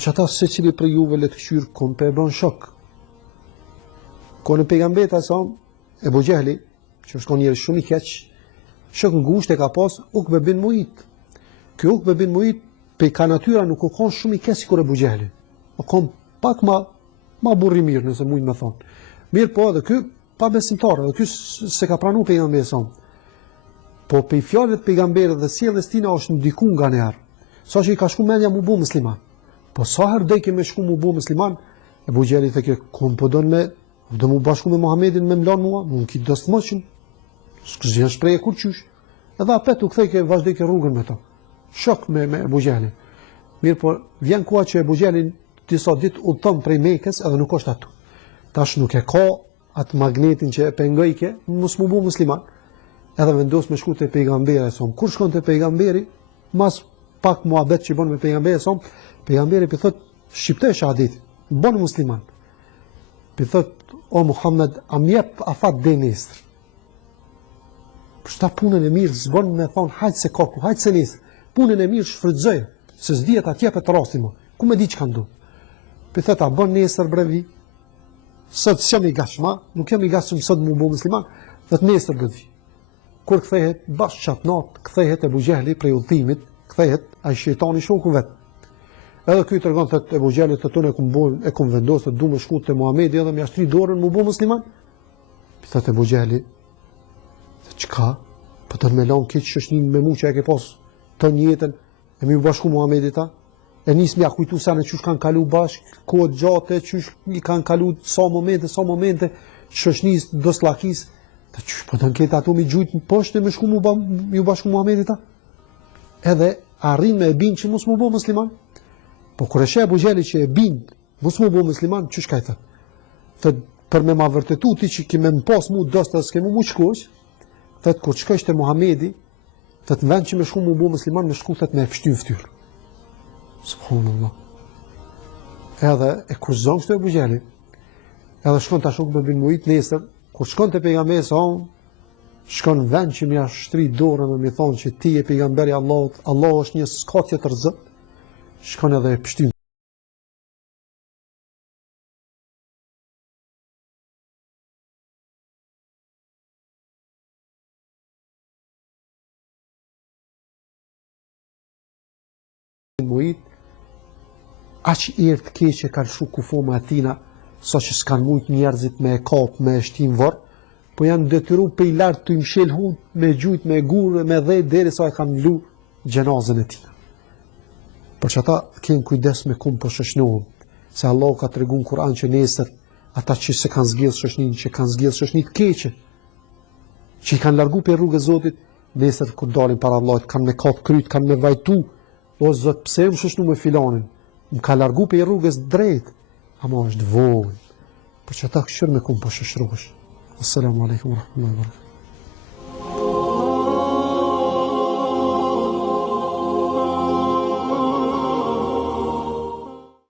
Që ata se cili për juve le të këshyrë kon për e bën shok. Kone pejgamberi sa Ebu Gjehli, që është kon njerëz shumë i keq, shok ngushtë e ka pas Ukbe bin Muit. Ky Ukbe bin Muit pe ka natyra nuk u kon shumë i keq sikur Ebu Gjehli. O kon pak ma burri mirë, nëse mujt me thonë. Mirë po edhe ky pa besimtar, edhe ky se ka pranuar pejgamberi sa. Po pe fjalët pejgamberit dhe sjelljes tina është ndikun nga njëherë. Sa që i ka shku mendja mu bu musliman. Po sa herë dhe ke me shku mu bu musliman, Ebu Gjehli theke, kom po do mu bashku me Muhamedin me mlan mua, mu në kitë dëstë mëqin, s'këzjen shpreje kur qysh. Edhe apet u kthejke vazhdejke rrugën me to. Shok me Ebu Gjehli. Mirë po, vjen koha që Ebu Gjehli disa dit u thëm prej Mekës edhe nuk është atu. Tash nuk e ka atë magnetin që e pengojke, mos mu bu musliman. Edhe vendos me shku të pejgamberi, kur shkon të pejgamberi, mas pak muhabet që bon me pejgamberi, pejgamberi për thot, shqipte shahadit, bon musliman. Për thot, o Muhammed, a mjep afat dhe nesër. Për shta punën e mirë, zbon me thonë, hajtë se koku, hajtë se nesër. Punën e mirë shfrytëzoj, se s'dijet atje për të rastimo. Ku me di që kanë du? Për thot, a bon nesër brevi? Sot s'jam i gashma, nuk jam i gashma sot mu bu musliman, thot nesër gëdhi. Kur kthehet, bashkë qatë natë, kthehet Ebu Gjehli prej udhimit, kthehet ai shejtani shoku vet. Edhe ky tregon thot Ebu Gjehli të tonë e kum vendosur du me shku te Muhamedi edhe më jashtri dorën mu bu musliman. Thot Ebu Gjehli, çka? Po të më lën keq shoshnin me mua që e ke pas ton jetën e më u bashku Muhamedit ta. E nis më kujtu sa ne çush kanë kalu bashk, kohë gjatë çush i kanë kalu sa momente shoshnis doslakis. Ta çush po të ketë ato mi gjujt poshtë me shku mu bashku Muhamedit ta. Edhe arrin me e bin që mos mu bo musliman. Po kur e sheh Abu Gjehli që e bin, mos mu bo musliman, çush ka i thënë? Thët, për me ma vërtetu ti që kime më pas mu dosta s'ke mu shkosh, thët, kur shkosh te Muhamedi, thët, në vend që me shku mu bo musliman, me shku thët me e pështy në ftyrë. Subhanallah. Edhe e kur zon kështu Abu Gjehli, edhe shkon ta Ukbe bin Muit nesër, kur shkon te pejgamberi sa shkon në vend që më shtri dorën dhe më thonë që ti e pejgamberi Allahut, Allah është një s'ka tjetër zot, shkon edhe e pështyn. Muit, aq erë të keqe kanë shu kufoma atina, sa që s'kan mujt njerëzit me e kap, me e shtim vorë, po janë detyru për i lartë të imshel hud, me gjujt, me gurë, me dhejt, deri sa e kanë lu gjenazën e tina. Për që ata kënë kujdes me kumë për shëshnohëm, se Allah ka të regun Kur'an që nesër, ata që se kanë zgjellë shëshnin, që kanë zgjellë shëshnit keqe, që i kanë largu për rrugë e Zotit, nesër kur dalin para Allahit, kanë me kap kryt, kanë me vajtu, o Zot, pse më shëshnu me filanin, më ka largu për rrugës drejt, ama është vogël, për që ata këshër me kumë për shëshrosh. Assalamu alaikum wa rahmatullahi wa barakatuh.